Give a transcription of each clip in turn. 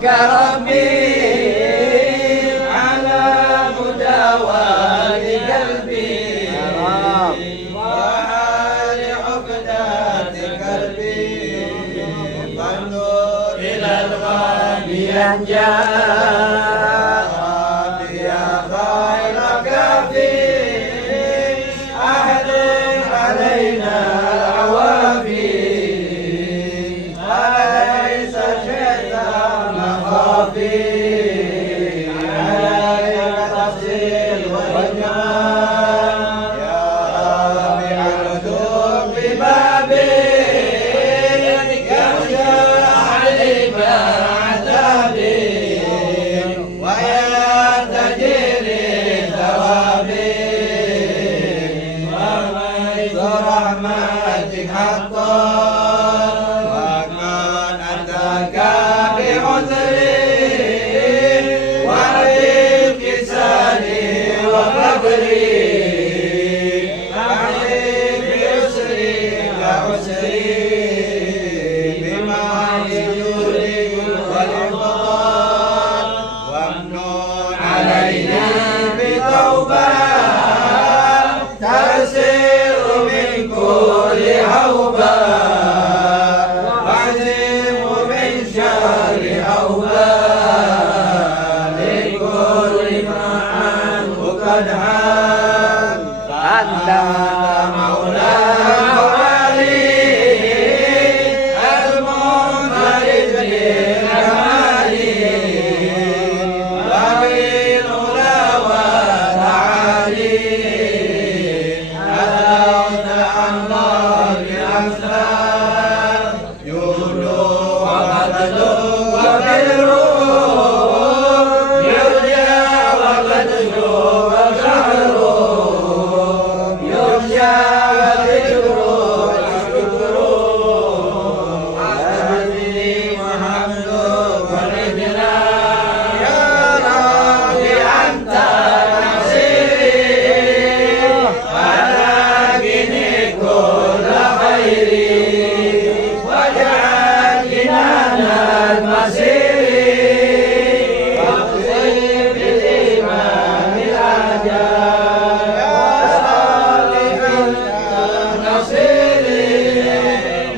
كرمي على مداواة قلبي وحال عقدات قلبي فانظر إلى الغاب ينجاه يا خير كافي أحرم علينا العوافي أليس الشيطان خافي عليك التفصيل والجمال يا ربي أرجوك ببابي يخشى عليك عذابي ويرتجي لي ثوابي ورميت رحمتك حقا وكان أتاك بعذري وعليك كسالي وفقري عليك بيسري وعسري بما يجري والإفضال وامنون علينا بتوبة تسير من كل هوبة وعزم من شر هوبة لكل ما عنه قد حان فأنت مولى موالي المنفرد للكمال وغير وتعالي أدعوت عن الله الأمثال يولو وغدلو وبدرو يرجى وبدرو وشهرو يرجى وبدرو وشكرو أهدي وحمد ورجلا يا ربي أنت نصيري ولكني كل خيري واجعل جنانا المسير واقصي بالإيمان الأجال يا صالح نصيري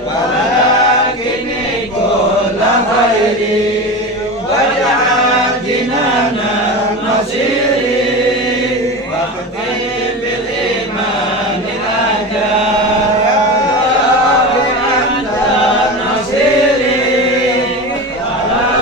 ولكني كل خيري واجعل جنانا المسير